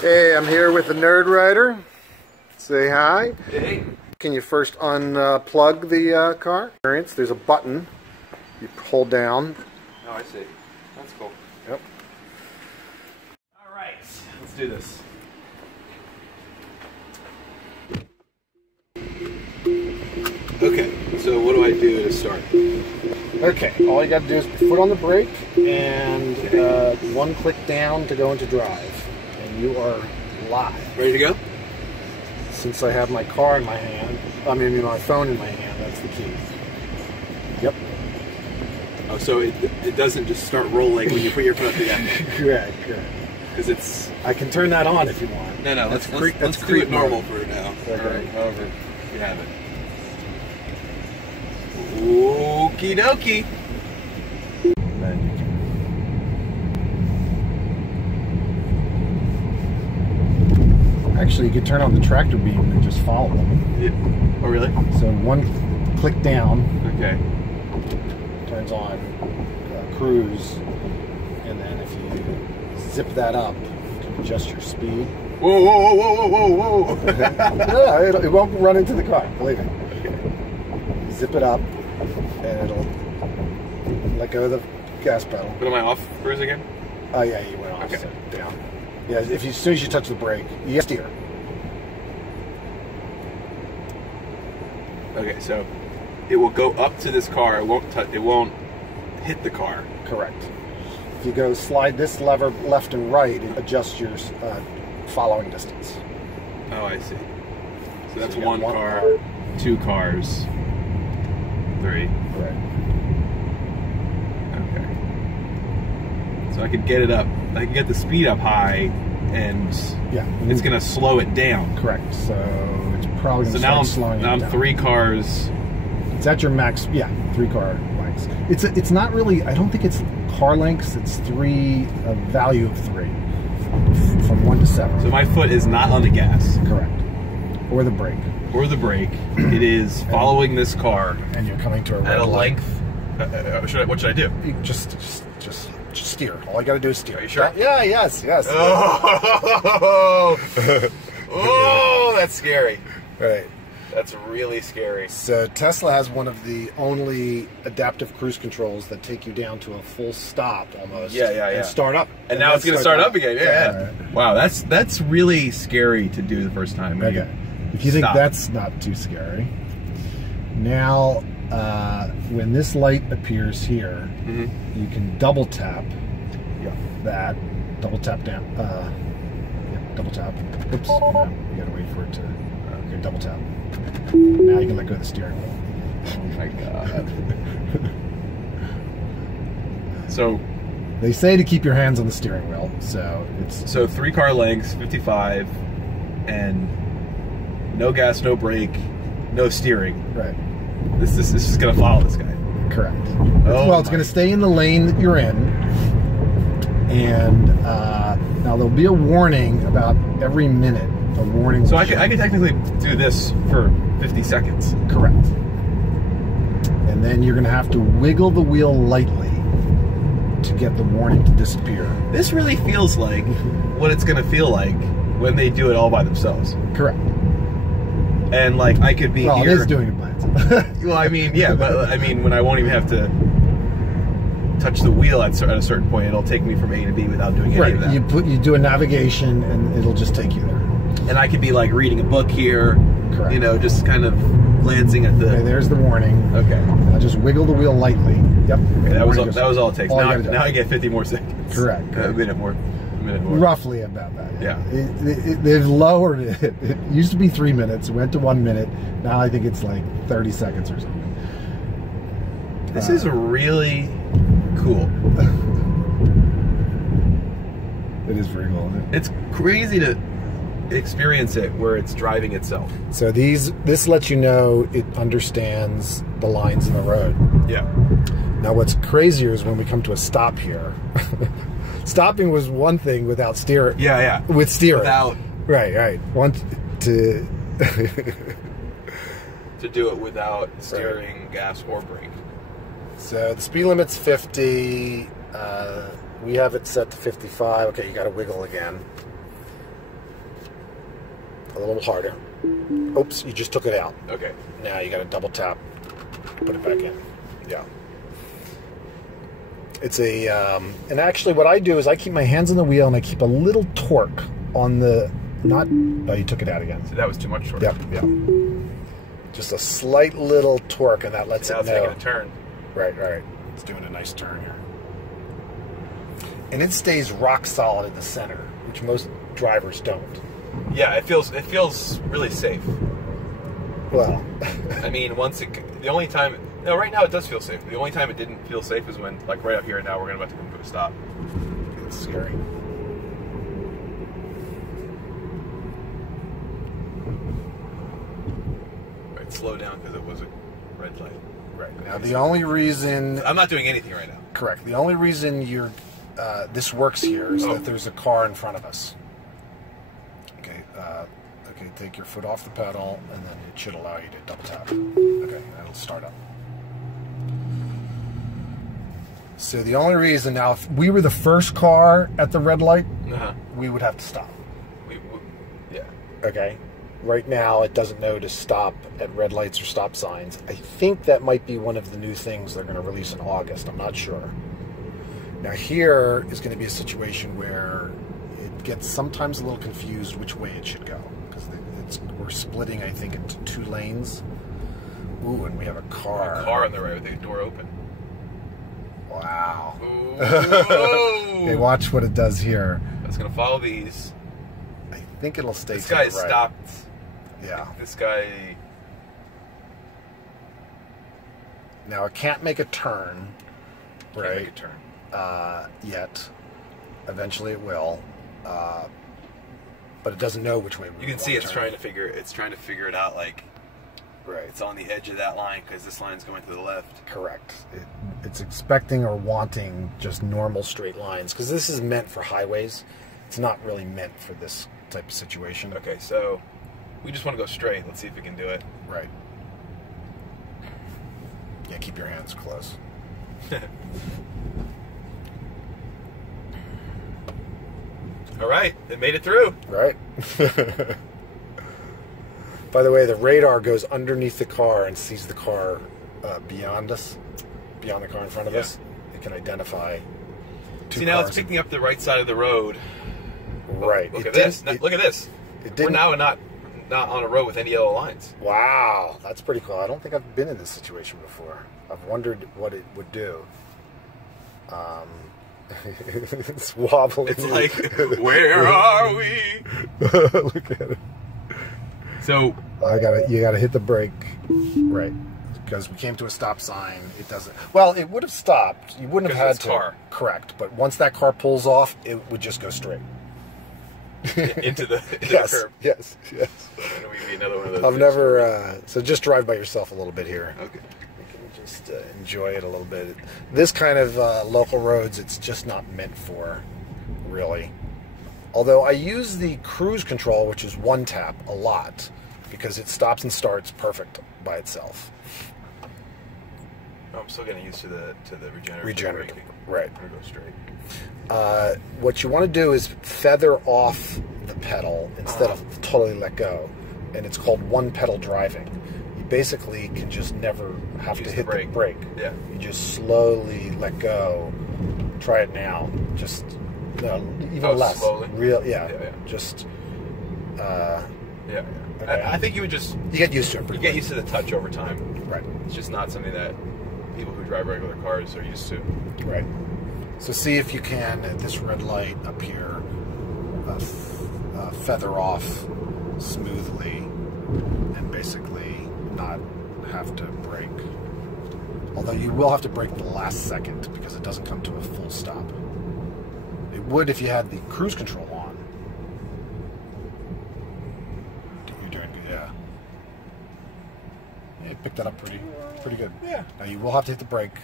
Hey, I'm here with the Nerdwriter. Say hi. Hey. Can you first unplug the car? There's a button you hold down. Oh, I see. That's cool. Yep. All right, let's do this. Okay, so what do I do to start? Okay, all you got to do is put foot on the brake and one click down to go into drive. And you are live. Ready to go? Since I have my car in my hand, my phone in my hand, that's the key. Yep. Oh, so it doesn't just start rolling when you put your foot up the gas. Correct. Because it's... I can turn that on if you want. No, let's do it normal for now. Okay. Or however you have it. Okie dokie. Actually, you could turn on the tractor beam and just follow them. Yeah. Oh, really? So one click down. Okay. Turns on cruise, and then if you zip that up, you can adjust your speed. Whoa, whoa, whoa, whoa, whoa, whoa! Yeah, it won't run into the car, believe me. Okay. Zip it up, and it'll let go of the gas pedal. But am I off cruise again? Oh yeah, you went off. Okay. So down. Yeah, as soon as you touch the brake, you steer. Okay, so it will go up to this car. It won't hit the car. Correct. If you go slide this lever left and right, it adjusts your following distance. Oh, I see. So that's you got one car, 2 cars, 3. Right. Okay. So I could get it up. I can get the speed up high, and yeah, it's going to slow it down. Correct. So it's probably going to start slowing it down. Now I'm 3 cars. It's at your max. Yeah, 3 car lengths. It's not really. I don't think it's car lengths. It's a value of 3 from 1 to 7. So my foot is not on the gas. Correct. Or the brake. Or the brake. It is following this car. And you're coming to a red at a light. length. What should I do? You just steer. All you got to do is steer. Are you sure? Yeah. Yes. Oh, oh, that's scary. Right. That's really scary. So Tesla has one of the only adaptive cruise controls that take you down to a full stop almost. Yeah. And start up. And now it's going to start up again. Yeah. Right. Wow, that's really scary to do the first time. Okay. If you think that's not too scary, now when this light appears here, you can double tap that. Double tap down. Double tap. Oops. No, you got to wait for it to. Okay, double tap. Now you can let go of the steering wheel. Oh my god. So they say to keep your hands on the steering wheel, so it's 3 car lengths, 55, and no gas, no brake, no steering. Right. This is gonna follow this guy. Correct. Oh, well, it's gonna stay in the lane that you're in, and now there'll be a warning about every minute. A warning. So I could technically do this for 50 seconds. Correct. And then you're going to have to wiggle the wheel lightly to get the warning to disappear. This really feels like what it's going to feel like when they do it all by themselves. Correct. And like I could be here. Well, it is doing it by itself. Well, I mean, yeah, but I mean, when I won't even have to touch the wheel at a certain point, it'll take me from A to B without doing any of that. You do a navigation, and it'll just take you there. And I could be like reading a book here. Correct. You know, just kind of glancing at the. Okay, there's the warning. Okay. I'll just wiggle the wheel lightly. Yep. Okay, that was all it takes. Now I get 50 more seconds. Correct. A minute more. Roughly about that. Yeah. They've lowered it. It used to be 3 minutes. It went to 1 minute. Now I think it's like 30 seconds or something. This is really cool. It is very cool, isn't it? It's crazy to experience it where it's driving itself. So this lets you know it understands the lines in the road. Yeah. Now what's crazier is when we come to a stop here. Stopping was one thing without steering. Yeah. With steering. Without. Right. To do it without steering, gas, or brake. So the speed limit's 50. We have it set to 55. Okay, you got to wiggle again. little harder. Oops, you just took it out. Okay. Now you got to double tap, put it back in. Yeah. It's a, and actually what I do is I keep my hands on the wheel and I keep a little torque on the, oh, you took it out again. So that was too much torque. Yep, yeah. Just a slight little torque, and that lets it know. Now it's making a turn. Right. It's doing a nice turn here. And it stays rock solid in the center, which most drivers don't. Yeah, it feels really safe. Well, I mean, the only time, no, right now it does feel safe. The only time it didn't feel safe is when, like right up here, now we're about to come to a stop. It's scary. Right, slow down because it was a red light. Right. Now the only reason... I'm not doing anything right now. Correct. The only reason this works here is that there's a car in front of us. Okay, okay, take your foot off the pedal, and then it should allow you to double tap. Okay, that'll start up. So the only reason now, if we were the first car at the red light, we would have to stop. Yeah. Okay. Right now, it doesn't know to stop at red lights or stop signs. I think that might be one of the new things they're going to release in August. I'm not sure. Now here is going to be a situation where it gets sometimes a little confused which way it should go, because we're splitting, I think, into 2 lanes. Ooh, and we have a car. A car on the right with the door open. Wow. Okay, watch what it does here. It's going to follow these. I think it'll stay. This guy stopped. Yeah. This guy. Now it can't make a turn. Right. Can't make a turn. Yet. Eventually it will. But it doesn't know which way we You can see it's trying to figure it out, like, right. It's on the edge of that line because this line's going to the left. Correct. It's expecting or wanting just normal straight lines, because this is meant for highways. It's not really meant for this type of situation. Okay, so we just want to go straight. Let's see if we can do it. Right. Yeah, keep your hands close. All right, it made it through. Right. By the way, the radar goes underneath the car and sees the car beyond us, beyond the car in front of us. It can identify 2 See, now cars. it's picking up the right side of the road. Right. Look at this. Look at this. We're now not on a road with any yellow lines. Wow, that's pretty cool. I don't think I've been in this situation before. I've wondered what it would do. It's wobbling. It's like, where are we? Look at it. So you gotta hit the brake, right? Because we came to a stop sign. It doesn't. Well, it would have stopped. You wouldn't have had to. Car. Correct. But once that car pulls off, it would just go straight into the yes, curb. Yes. And we'd be another one of those. I've never. So just drive by yourself a little bit here. Okay. Just enjoy it a little bit. This kind of local roads, it's just not meant for, really. Although I use the cruise control, which is 1 tap, a lot, because it stops and starts perfect by itself. I'm still getting used to the regenerative. Regenerative, right. I'm gonna go straight. What you want to do is feather off the pedal instead of totally let go, and it's called 1 pedal driving. Basically can just never have to hit the brake. Yeah. You just slowly let go. Try it now. Just even less. Slowly. Yeah. Just. Yeah. Okay. I think you would just. You get used to it. You get used to the touch over time. Right. It's just not something that people who drive regular cars are used to. Right. So see if you can at this red light up here, feather off smoothly, and basically not have to brake. Although you will have to brake the last second because it doesn't come to a full stop. It would if you had the cruise control on. You're doing good, yeah. You picked that up pretty good. Yeah. Now you will have to hit the brake,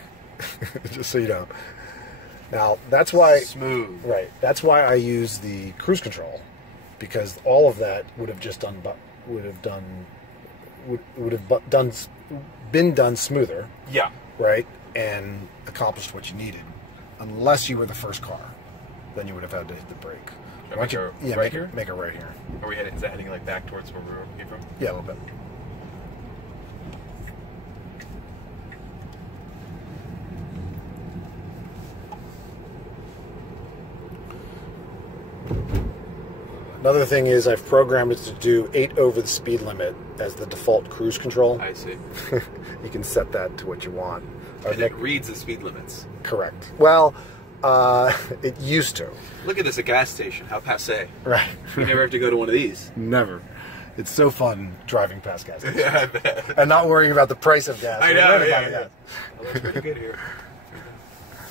just so you know. Now that's why smooth. Right. That's why I use the cruise control, because all of that would have just been done smoother. Yeah. Right, and accomplished what you needed, unless you were the first car. then you would have had to hit the brake. Why don't you, yeah, right here? Make it right here. Are we heading? Is that heading like back towards where we came from? Yeah, a little bit. Another thing is I've programmed it to do 8 over the speed limit as the default cruise control. I see. You can set that to what you want. And it reads the speed limits. Correct. Well, it used to. Look at this, a gas station. How passé. Right. You never have to go to one of these. Never. It's so fun driving past gas stations. Yeah, I bet. And not worrying about the price of gas. I know, yeah. Gas. Well, that's pretty good here.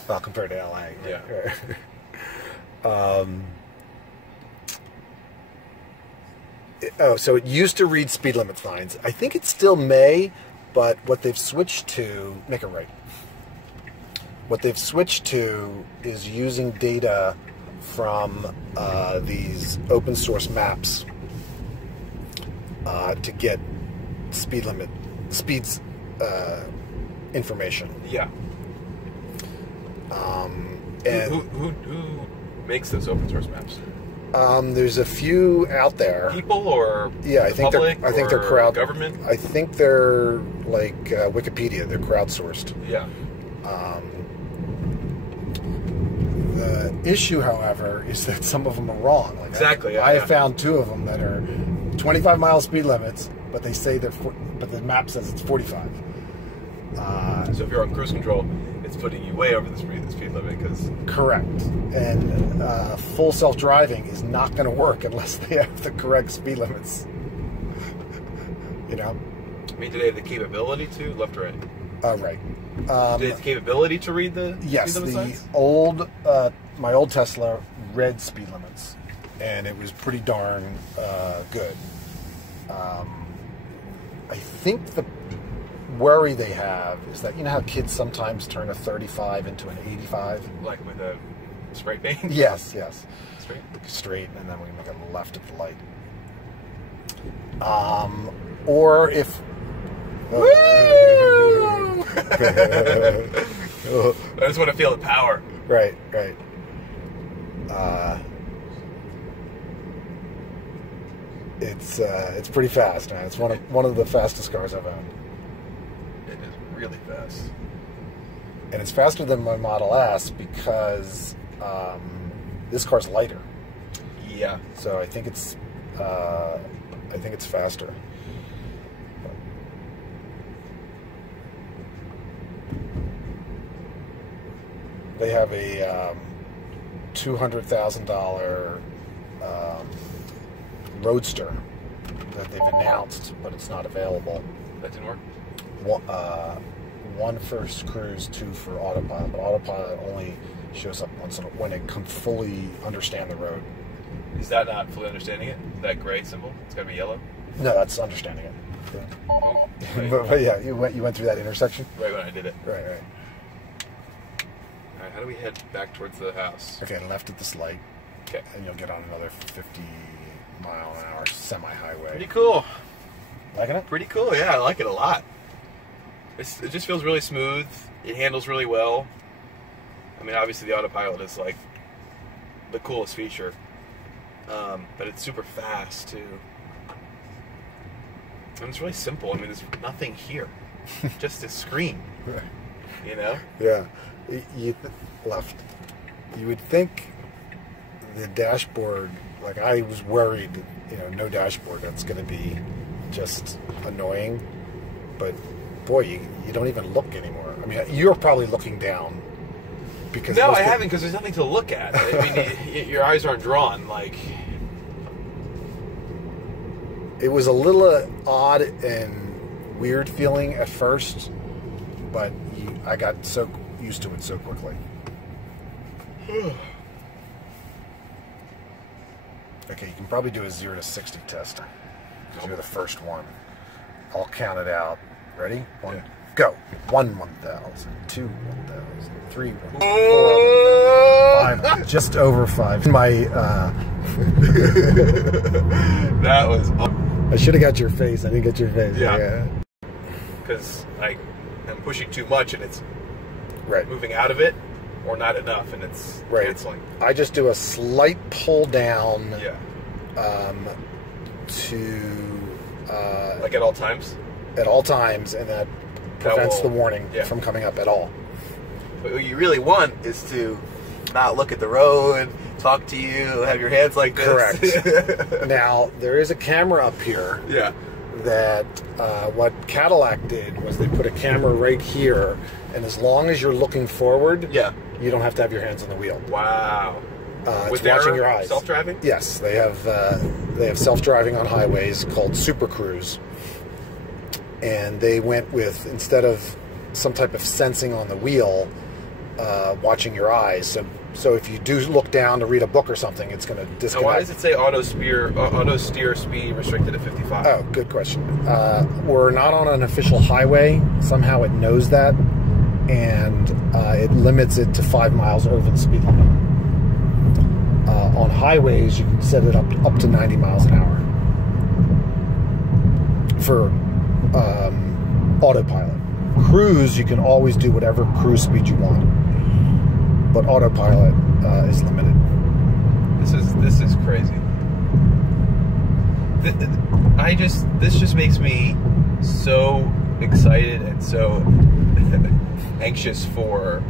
Well, compared to LA. Yeah. So it used to read speed limit signs. I think it still may, but what they've switched to, make it right. What they've switched to is using data from these open source maps to get speeds information. Yeah. And who makes those open source maps? There's a few out there. People or I think they're crowd government. I think they're like Wikipedia. They're crowdsourced. Yeah. The issue, however, is that some of them are wrong. Like exactly. I have found 2 of them that are 25-mile speed limits, but they say but the map says it's 45. So if you're on cruise control, it's putting you way over the speed limit because. Correct. And full self-driving is not going to work unless they have the correct speed limits. You know. I mean, do they have the capability to left or right? Right. Do they have the capability to read the speed limit signs? My old Tesla read speed limits, and it was pretty darn good. I think the worry they have is that, you know how kids sometimes turn a 35 into an 85? Like with a spray paint? Yes. Straight, and then we make a left at the light. Or if... Woo! I just want to feel the power. Right. It's pretty fast, man. It's one of the fastest cars I've owned. It is really fast, and it's faster than my Model S because this car's lighter. Yeah. So I think it's faster. They have a $200,000 Roadster that they've announced, but it's not available. That didn't work? One for cruise, 2 for Autopilot. But Autopilot only shows up once when it can fully understand the road. Is that not fully understanding it? That gray symbol? It's got to be yellow? No, that's understanding it. Yeah. Oh, right. but yeah, you went through that intersection? Right when I did it. Right. Alright, how do we head back towards the house? Okay, left at this light. Okay. And you'll get on another 50-mile-an-hour semi-highway. Pretty cool. Liking it? Pretty cool, yeah, I like it a lot. It just feels really smooth. It handles really well. I mean, obviously the Autopilot is like the coolest feature. But it's super fast, too. And it's really simple. I mean, there's nothing here. Just a screen. Right. You know? Yeah. Left. You would think the dashboard, like I was worried, no dashboard, that's going to be just annoying. But boy, you don't even look anymore. I mean, you're probably looking down. Because no, I haven't, because there's nothing to look at. I mean, your eyes aren't drawn. Like, it was a little odd and weird feeling at first, but I got so used to it so quickly. Okay, you can probably do a 0 to 60 test because you're the first one. I'll count it out. Ready? 1, go. 1 1,000, 2 1,000, 3 1,000, 4 1,000, 5, just over 5. That was. I should have got your face. I didn't get your face. Yeah. Because I'm pushing too much and it's right moving out of it. or not enough, and it's canceling. I just do a slight pull down. Yeah. Like at all times? At all times, and that prevents the warning from coming up at all. But what you really want is to not look at the road, talk to you, have your hands like this. Correct. Now, there is a camera up here. Yeah. That what Cadillac did was they put a camera right here, and as long as you're looking forward, you don't have to have your hands on the wheel. Wow. It's watching your eyes. Self-driving? Yes, they have self-driving on highways called Super Cruise, and they went with, instead of some type of sensing on the wheel, watching your eyes. So if you do look down to read a book or something, it's going to disconnect. Now, why does it say auto steer speed restricted to 55? Oh, good question. We're not on an official highway. Somehow it knows that, and it limits it to 5 miles over the speed limit. On highways, you can set it up to 90 miles an hour for autopilot. Cruise, you can always do whatever cruise speed you want, but autopilot is limited. This is crazy. This just makes me so excited and so anxious for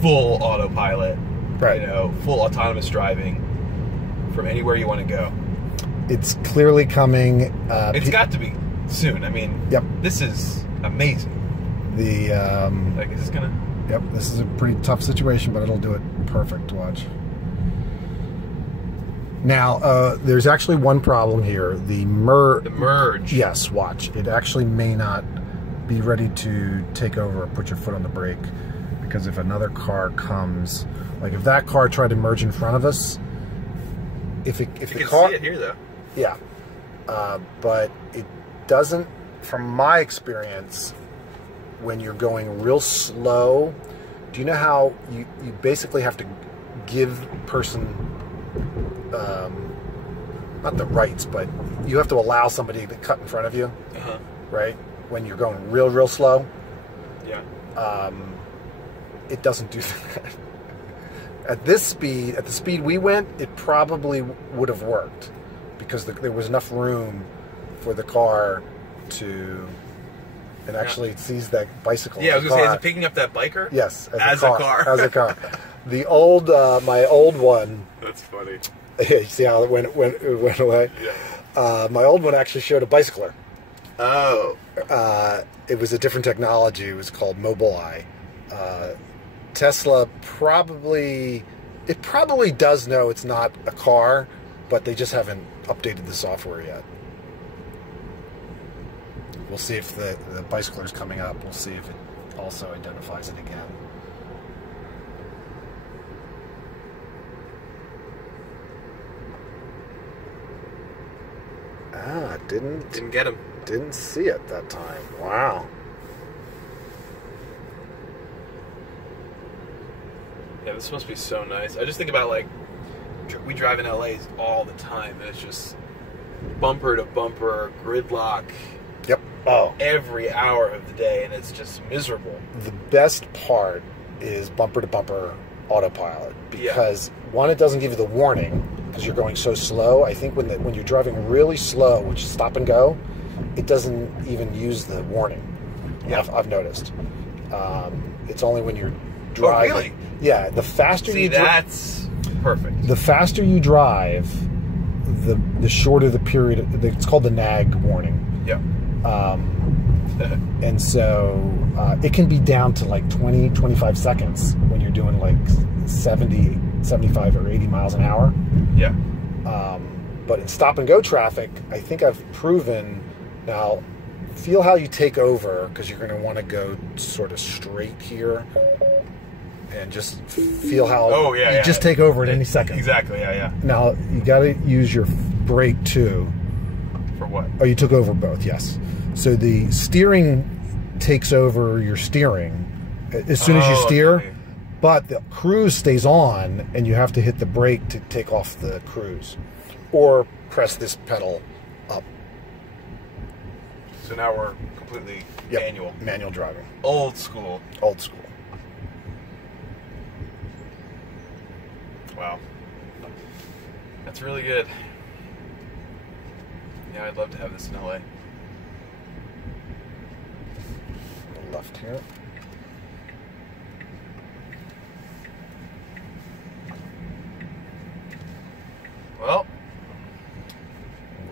full autopilot. Right. You know, full autonomous driving from anywhere you want to go. It's clearly coming. It's got to be soon. I mean, this is amazing. Is this gonna? Yep, this is a pretty tough situation, but it'll do it perfect. Watch. Now, there's actually one problem here. The merge. Yes, watch. It actually may not be ready to take over or put your foot on the brake, because if another car comes, like if that car tried to merge in front of us, if the car, see it here though. Yeah, but it doesn't. From my experience, when you're going real slow, do you know how you basically have to give person, not the rights, but you have to allow somebody to cut in front of you, right? When you're going real slow. Yeah. It doesn't do that. At this speed, at the speed we went, it probably would have worked, because there was enough room for the car to. And actually, it sees that bicycle. Yeah, I was going to say, is it picking up that biker? Yes, as a car. As a car. The old, my old one. That's funny. You see how it went away? Yeah. My old one actually showed a bicycler. Oh. It was a different technology. It was called Mobileye. Tesla probably does know it's not a car, but they just haven't updated the software yet. We'll see if the bicycler's coming up. We'll see if it also identifies it again. Didn't get him. Didn't see it that time. Wow. Yeah, this must be so nice. I just think about, like, we drive in LA all the time, and it's just bumper to bumper, gridlock. Yep. Oh. Every hour of the day, and it's just miserable. The best part is bumper to bumper autopilot, because one, it doesn't give you the warning because you're going so slow. I think when you're driving really slow, which is stop and go, it doesn't even use the warning. Yeah, I've noticed. It's only when you're driving. Oh, really? Yeah, the faster you drive. That's perfect. The faster you drive, the shorter the period. It's called the nag warning. Yeah. And so it can be down to like 20, 25 seconds when you're doing like 70, 75 or 80 miles an hour. Yeah. But in stop and go traffic, I think I've proven now, feel how you take over, because you're going to want to go sort of straight here. And just feel how you just take over at any second. Exactly, yeah. Now, you got to use your brake too. For what? Oh, you took over both, yes. So the steering takes over your steering as soon as you steer, okay. But the cruise stays on, and you have to hit the brake to take off the cruise. Or press this pedal up. So now we're completely manual. Manual driving. Old school. Old school. Wow. That's really good. Yeah, I'd love to have this in LA. Left here. Well,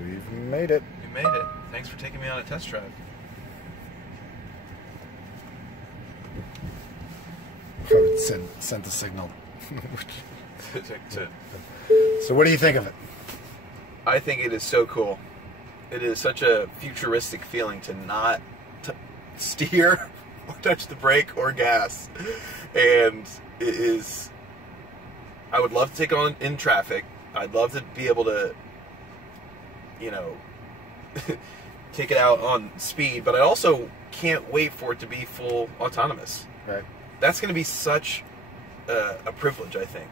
we've made it. We made it. Thanks for taking me on a test drive. Sent the signal. to So what do you think of it? I think it is so cool. It is such a futuristic feeling to not steer or touch the brake or gas. And it is... I would love to take it on in traffic. I'd love to be able to, you know, take it out on speed. But I also can't wait for it to be full autonomous. Right. That's going to be such a privilege, I think.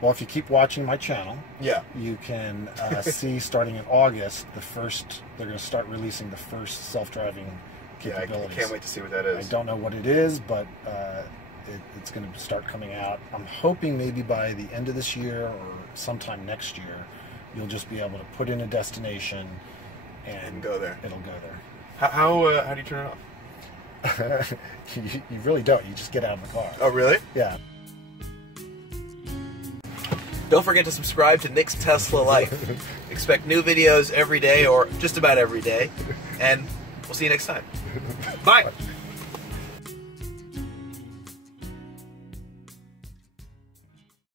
Well, if you keep watching my channel, yeah, you can see starting in August they're going to start releasing the first self-driving capabilities. Yeah, I can't wait to see what that is. I don't know what it is, but it's going to start coming out. I'm hoping maybe by the end of this year or sometime next year, you'll just be able to put in a destination and go there. It'll go there. How do you turn it off? You really don't. You just get out of the car. Oh, really? Yeah. Don't forget to subscribe to Nick's Tesla Life. Expect new videos every day, or just about every day. And we'll see you next time. Bye!